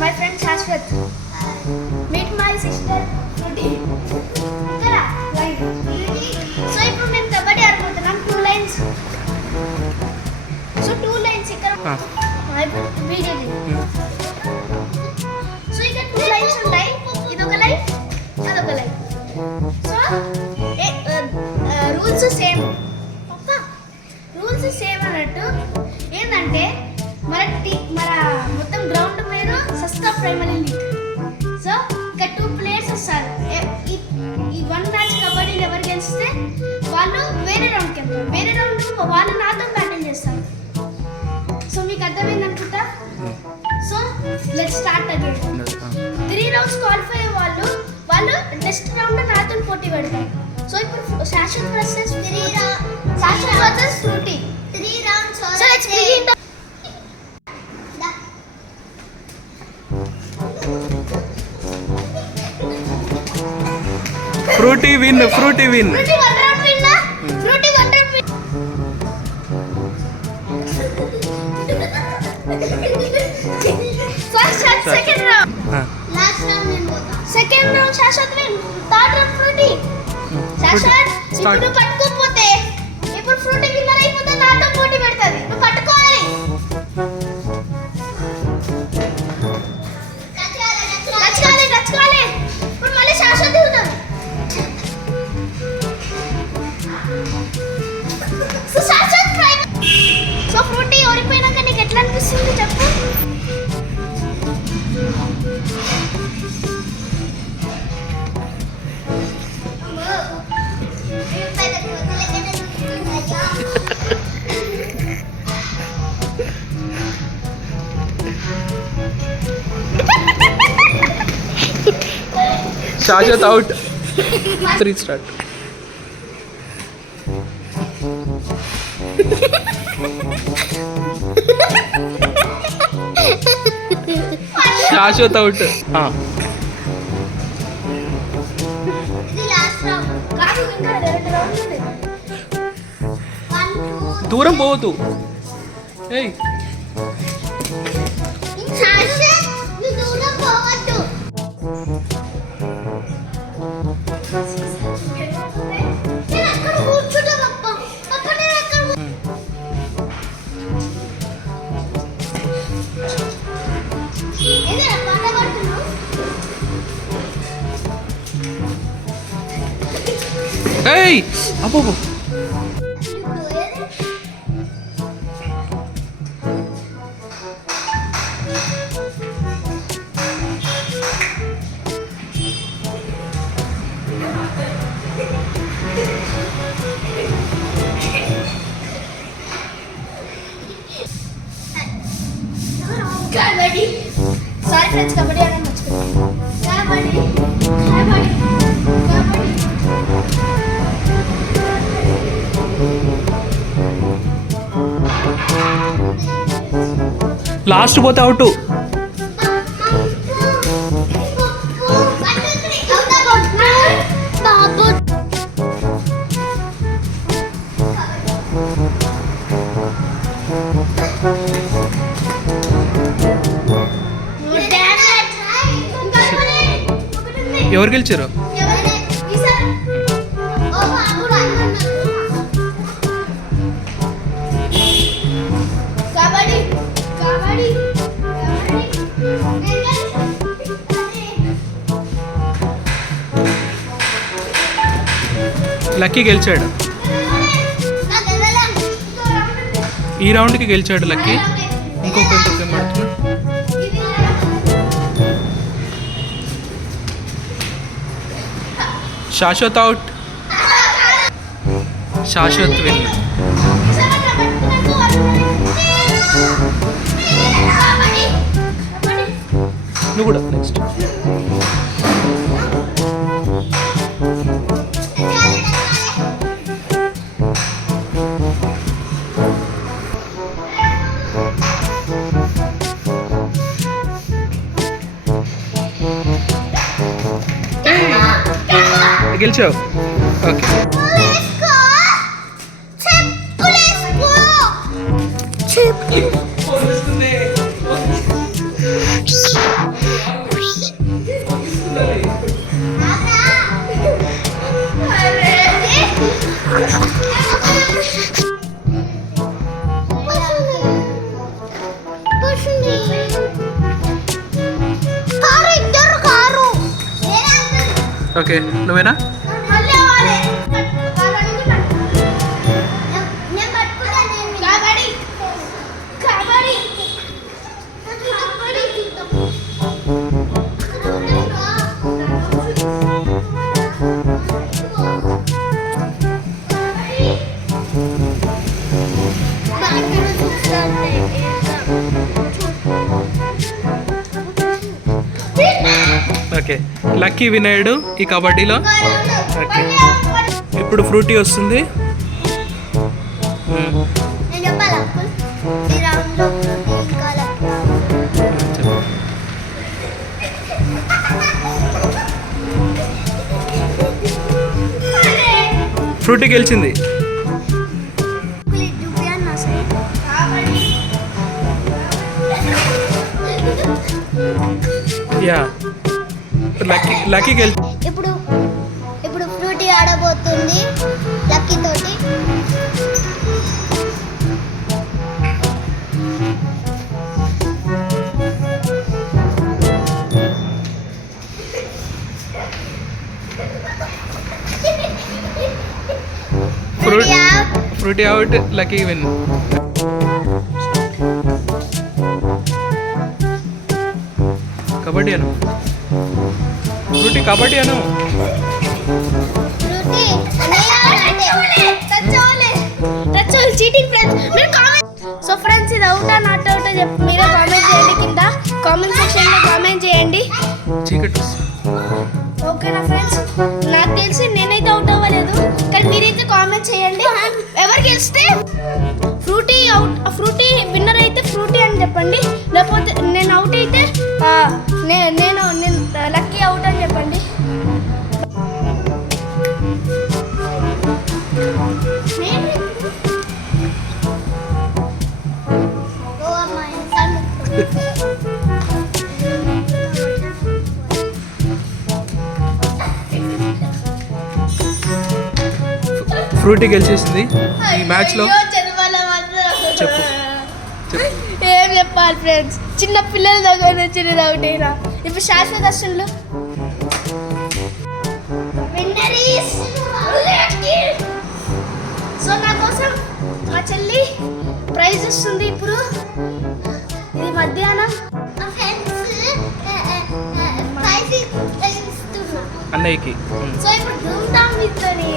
my friend Shashwat. Meet my sister Rudy. Kara, right. So ఇప్పుడు నేను కబడ్డీ ఆడుతున్నాం 2 lines. So 2 lines ఇక్కడ video so ఇక్కడ 2 లైన్స్ ఉంటాయి. ఇదొక లైన్, అదొక line. So rules same. Rules same అన్నట్టు ఏంటంటే మన మొత్తం గ్రౌండ్ పేరు సస్తా ప్రైమరీ లీగ్. సో ఇక 2 ప్లేయర్స్ వస్తారు. ఈ 1 మ్యాచ్ కబడ్డీని ఎవరు గెలిస్తే వాళ్ళు వేరే రౌండ్కి వెళ్తారు. వేరే రౌండ్ వాళ్ళు నాతో బ్యాటింగ్ చేస్తారు. సో మీకు అర్థమైంది అనుకుంటా. So let's start again. 3 rounds qualify అయ్యే వాళ్ళు నెక్స్ట్ రౌండ్ నాతో పోటీ పెడతారు. సో ఇప్పుడు Shashwat versus Shashwat versus Frooti 3 rounds. So let's begin. Frooti win. Frooti 1 round win. Frooti 1 round win. First second round. Last round నేను పోతా. Second round Shashwat win. Third round Frooti. Shashwat ఇప్పుడు పట్టుకోకపోతే ఇప్పుడు ఫ్రూటీ విన్నర్ అయిపోతే నాతో పోటీ పెడతది. నువ్వు పట్టుకోవాలి. టచ్ కాలే. ఇప్పుడు మళ్ళీ శాశ్వత్ దిగుతాడు. So Shashwat prime. So Frooti ఓడిపోయినాక నీకు ఎట్లా అనిపిస్తుంది చెప్పు. Shashwat out. 3 start. Shashwat out. దూరం పోవద్దు. ఏయ్ ఏయ్ అబ్బో. కబడ్డీ. సారీ ఫ్రెండ్స్, కబడ్డీ ఆడడం మర్చిపోయాను. కబడ్డీ. లాస్ట్ పోతే అవుట్. ఎవరు గెలిచారు? లక్కీ గెలిచాడు. ఈ రౌండ్కి గెలిచాడు లక్కీ. ఇంకొక గేమ్ ఆడుతున్నాడు. శాశ్వత్ అవుట్. శాశ్వత్ విన్. నువ్వు కూడా నెక్స్ట్. గెలిచావు. ఓకే. చెప్పులేసుకో. ఓకే నువ్వేనా? మళ్ళీ అవ్వాలి. కబడ్డీ కబడ్డీ ఓకే లక్కీ వినయుడు ఈ కబడ్డీలో. ఓకే ఇప్పుడు ఫ్రూటీ వస్తుంది. నేను చెప్పాలా ఈ రౌండ్లో ఇంకా చెప్పు. ఫ్రూటీ గెలిచింది. యా లక్కీ గెలిచి ఇప్పుడు ఇప్పుడు ఫ్రూటీ ఆడబోతుంది లక్కీ తోటి. Frooti out Lucky win. Kabaddi అను ఫ్రూటీ కబడ్డీ అను. సో ఫ్రెండ్స్ ఇది అవుటా నాట్ అవుటా చెప్పి మీరే కామెంట్ చేయండి, కింద కామెంట్ సెక్షన్లో కామెంట్ చేయండి. చీకటి ఓకేనా ఫ్రెండ్స్? నాకు తెలిసి నేనైతే అవుట్ అవ్వలేదు, కానీ మీరైతే కామెంట్ చేయండి. ఎవరు గెలిస్తే ఫ్రూటీ విన్నర్ అయితే ఫ్రూటీ అని చెప్పండి, లేకపోతే నేను అవుట్ అయితే నేను లక్కీ అవుట్ అని చెప్పండి. ఫ్రూటీ గెలిచేసింది ఈ మ్యాచ్లో. చెప్పు చెప్పు. ఏం చెప్పాలి ఫ్రెండ్స్, చిన్న పిల్లల దగ్గర నుంచి నేను అవుట్ అయినా. ఇప్పుడు శాశ్వత దర్శనలు సో నా కోసం మా చెల్లి ప్రైజ్ ఇస్తుంది. ఇప్పుడు ఇది మధ్యాహ్నం అన్నయ్యకి. సో ఇప్పుడు ధూమ్ ధామ్ ఇస్తుంది.